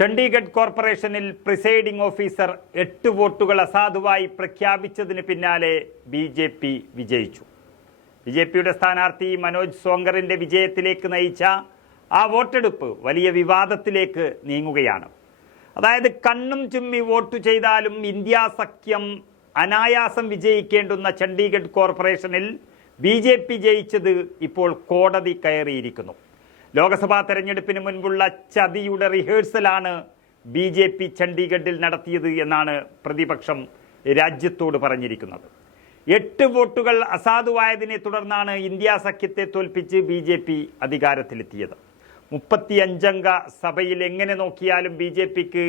ചണ്ഡീഗഡ് കോർപ്പറേഷനിൽ presiding officer എട്ട് വോട്ടുകൾ അസാധുവായി പ്രഖ്യാപിച്ചതിന് പിന്നാലെ ബി ജെ പി വിജയിച്ചു. ബി ജെ പിയുടെ സ്ഥാനാർത്ഥി മനോജ് സോങ്കറിന്റെ വിജയത്തിലേക്ക് നയിച്ച ആ വോട്ടെടുപ്പ് വലിയ വിവാദത്തിലേക്ക് നീങ്ങുകയാണ്. അതായത് കണ്ണും ചുമ്മി വോട്ട് ചെയ്താലും ഇന്ത്യ സഖ്യം അനായാസം വിജയിക്കേണ്ടുന്ന ചണ്ഡീഗഡ് കോർപ്പറേഷനിൽ ബി ജയിച്ചത് ഇപ്പോൾ കോടതി കയറിയിരിക്കുന്നു. ലോക്സഭാ തെരഞ്ഞെടുപ്പിന് മുൻപുള്ള ചതിയുടെ റിഹേഴ്സലാണ് ബി ജെ പി ചണ്ഡീഗഡിൽ നടത്തിയത് എന്നാണ് പ്രതിപക്ഷം രാജ്യത്തോട് പറഞ്ഞിരിക്കുന്നത്. എട്ട് വോട്ടുകൾ അസാധുവായതിനെ തുടർന്നാണ് ഇന്ത്യ സഖ്യത്തെ തോൽപ്പിച്ച് ബി ജെ പി അധികാരത്തിലെത്തിയത്. മുപ്പത്തിയഞ്ചംഗ സഭയിൽ എങ്ങനെ നോക്കിയാലും ബി ജെ പിക്ക്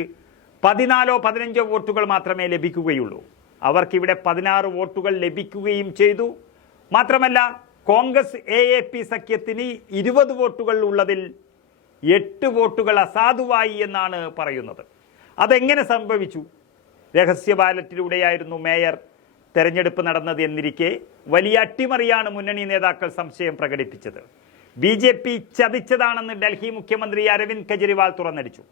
പതിനാലോ പതിനഞ്ചോ വോട്ടുകൾ മാത്രമേ ലഭിക്കുകയുള്ളൂ. അവർക്കിവിടെ പതിനാറ് വോട്ടുകൾ ലഭിക്കുകയും ചെയ്തു. മാത്രമല്ല കോൺഗ്രസ് എ എ പി സഖ്യത്തിന് ഇരുപത് വോട്ടുകൾ ഉള്ളതിൽ എട്ട് വോട്ടുകൾ അസാധുവായി എന്നാണ് പറയുന്നത്. അതെങ്ങനെ സംഭവിച്ചു? രഹസ്യ ബാലറ്റിലൂടെയായിരുന്നു മേയർ തെരഞ്ഞെടുപ്പ് നടന്നത് എന്നിരിക്കെ വലിയ അട്ടിമറിയാണ് മുന്നണി നേതാക്കൾ സംശയം പ്രകടിപ്പിച്ചത്. ബി ജെ പി ചതിച്ചതാണെന്ന് ഡൽഹി മുഖ്യമന്ത്രി അരവിന്ദ് കെജ്രിവാൾ തുറന്നടിച്ചു.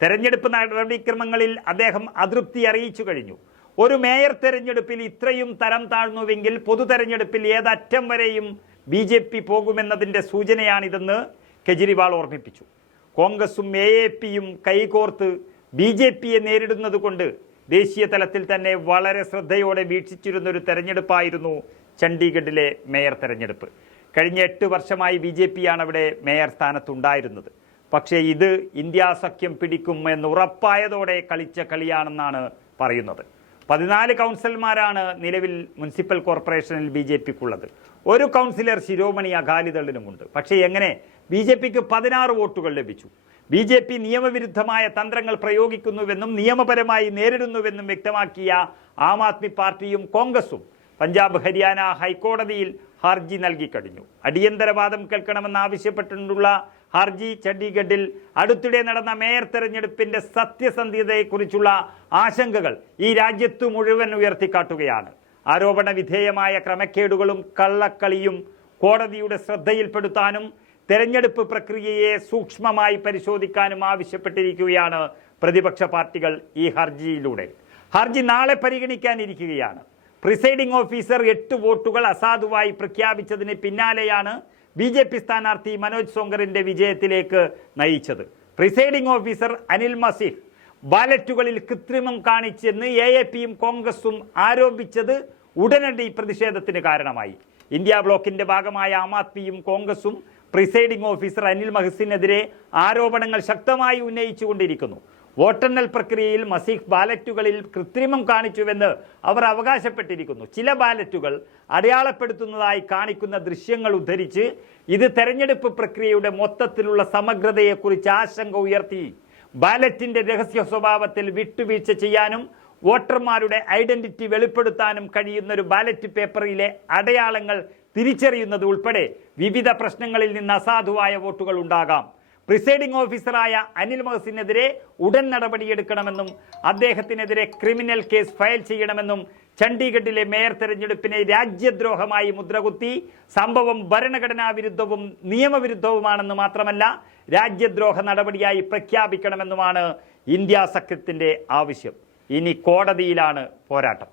തെരഞ്ഞെടുപ്പ് നടപടിക്രമങ്ങളിൽ അദ്ദേഹം അതൃപ്തി അറിയിച്ചു കഴിഞ്ഞു. ഒരു മേയർ തെരഞ്ഞെടുപ്പിൽ ഇത്രയും തരം താഴ്ന്നുവെങ്കിൽ പൊതു തെരഞ്ഞെടുപ്പിൽ ഏതറ്റം വരെയും ബി ജെ പി പോകുമെന്നതിന്റെ സൂചനയാണിതെന്ന് കെജ്രിവാൾ ഓർമ്മിപ്പിച്ചു. കോൺഗ്രസും എ എ പിയും കൈകോർത്ത് ബി ജെ പിയെ നേരിടുന്നത് കൊണ്ട് ദേശീയ തലത്തിൽ തന്നെ വളരെ ശ്രദ്ധയോടെ വീക്ഷിച്ചിരുന്ന ഒരു തെരഞ്ഞെടുപ്പായിരുന്നു ചണ്ഡീഗഡിലെ മേയർ തെരഞ്ഞെടുപ്പ്. കഴിഞ്ഞ എട്ട് വർഷമായി ബി ജെ പിയാണ് അവിടെ മേയർ സ്ഥാനത്തുണ്ടായിരുന്നത്. പക്ഷേ ഇത് ഇന്ത്യ സഖ്യം പിടിക്കും എന്ന് ഉറപ്പായതോടെ കളിച്ച കളിയാണെന്നാണ് പറയുന്നത്. പതിനാല് കൗൺസിലർമാരാണ് നിലവിൽ മുനിസിപ്പൽ കോർപ്പറേഷനിൽ ബി ജെ പിക്കുള്ളത്. ഒരു കൗൺസിലർ ശിരോമണി അകാലിദളിനുമുണ്ട്. പക്ഷേ എങ്ങനെ? ബി ജെ പിക്ക് പതിനാറ് വോട്ടുകൾ ലഭിച്ചു. ബി ജെ പി നിയമവിരുദ്ധമായ തന്ത്രങ്ങൾ പ്രയോഗിക്കുന്നുവെന്നും നിയമപരമായി നേരിടുന്നുവെന്നും വ്യക്തമാക്കിയ ആം ആദ്മി പാർട്ടിയും കോൺഗ്രസും പഞ്ചാബ് ഹരിയാന ഹൈക്കോടതിയിൽ ഹർജി നൽകിക്കഴിഞ്ഞു അടിയന്തരവാദം കേൾക്കണമെന്നാവശ്യപ്പെട്ടുള്ള ഹർജി ചണ്ഡീഗഡിൽ അടുത്തിടെ നടന്ന മേയർ തെരഞ്ഞെടുപ്പിന്റെ സത്യസന്ധതയെക്കുറിച്ചുള്ള ആശങ്കകൾ ഈ രാജ്യത്തു മുഴുവൻ ഉയർത്തിക്കാട്ടുകയാണ്. ആരോപണ വിധേയമായ ക്രമക്കേടുകളും കള്ളക്കളിയും കോടതിയുടെ ശ്രദ്ധയിൽപ്പെടുത്താനും തെരഞ്ഞെടുപ്പ് പ്രക്രിയയെ സൂക്ഷ്മമായി പരിശോധിക്കാനും ആവശ്യപ്പെട്ടിരിക്കുകയാണ് പ്രതിപക്ഷ പാർട്ടികൾ ഈ ഹർജിയിലൂടെ. ഹർജി നാളെ പരിഗണിക്കാനിരിക്കുകയാണ്. പ്രിസൈഡിംഗ് ഓഫീസർ എട്ട് വോട്ടുകൾ അസാധുവായി പ്രഖ്യാപിച്ചതിന് പിന്നാലെയാണ് ബി ജെ പി സ്ഥാനാർത്ഥി മനോജ് സോങ്കറിന്റെ വിജയത്തിലേക്ക് നയിച്ചത്. പ്രിസൈഡിംഗ് ഓഫീസർ അനിൽ മസീഹ് ബാലറ്റുകളിൽ കൃത്രിമം കാണിച്ചെന്ന് എ എ പിയും കോൺഗ്രസും ആരോപിച്ചത് ഉടനടി പ്രതിഷേധത്തിന് കാരണമായി. ഇന്ത്യ ബ്ലോക്കിന്റെ ഭാഗമായ ആം ആദ്മിയും കോൺഗ്രസും പ്രിസൈഡിംഗ് ഓഫീസർ അനിൽ മഹസിനെതിരെ ആരോപണങ്ങൾ ശക്തമായി ഉന്നയിച്ചുകൊണ്ടിരിക്കുന്നു. വോട്ടെണ്ണൽ പ്രക്രിയയിൽ മസീഹ് ബാലറ്റുകളിൽ കൃത്രിമം കാണിച്ചുവെന്ന് അവർ അവകാശപ്പെട്ടിരിക്കുന്നു. ചില ബാലറ്റുകൾ അടയാളപ്പെടുത്തുന്നതായി കാണിക്കുന്ന ദൃശ്യങ്ങൾ ഉദ്ധരിച്ച് ഇത് തെരഞ്ഞെടുപ്പ് പ്രക്രിയയുടെ മൊത്തത്തിലുള്ള സമഗ്രതയെക്കുറിച്ച് ആശങ്ക ഉയർത്തി. ബാലറ്റിന്റെ രഹസ്യ സ്വഭാവത്തിൽ വിട്ടുവീഴ്ച ചെയ്യാനും വോട്ടർമാരുടെ ഐഡന്റിറ്റി വെളിപ്പെടുത്താനും കഴിയുന്ന ഒരു ബാലറ്റ് പേപ്പറിലെ അടയാളങ്ങൾ തിരിച്ചറിയുന്നത് ഉൾപ്പെടെ വിവിധ പ്രശ്നങ്ങളിൽ നിന്ന് അസാധുവായ വോട്ടുകൾ ഉണ്ടാകാം. പ്രിസൈഡിംഗ് ഓഫീസറായ അനിൽ മഹസിനെതിരെ ഉടൻ നടപടിയെടുക്കണമെന്നും അദ്ദേഹത്തിനെതിരെ ക്രിമിനൽ കേസ് ഫയൽ ചെയ്യണമെന്നും ചണ്ഡീഗഡിലെ മേയർ തെരഞ്ഞെടുപ്പിനെ രാജ്യദ്രോഹമായി മുദ്രകുത്തി സംഭവം ഭരണഘടനാ വിരുദ്ധവും നിയമവിരുദ്ധവുമാണെന്ന് മാത്രമല്ല രാജ്യദ്രോഹ നടപടിയായി പ്രഖ്യാപിക്കണമെന്നുമാണ് ഇന്ത്യ സഖ്യത്തിന്റെ ആവശ്യം. ഇനി കോടതിയിലാണ് പോരാട്ടം.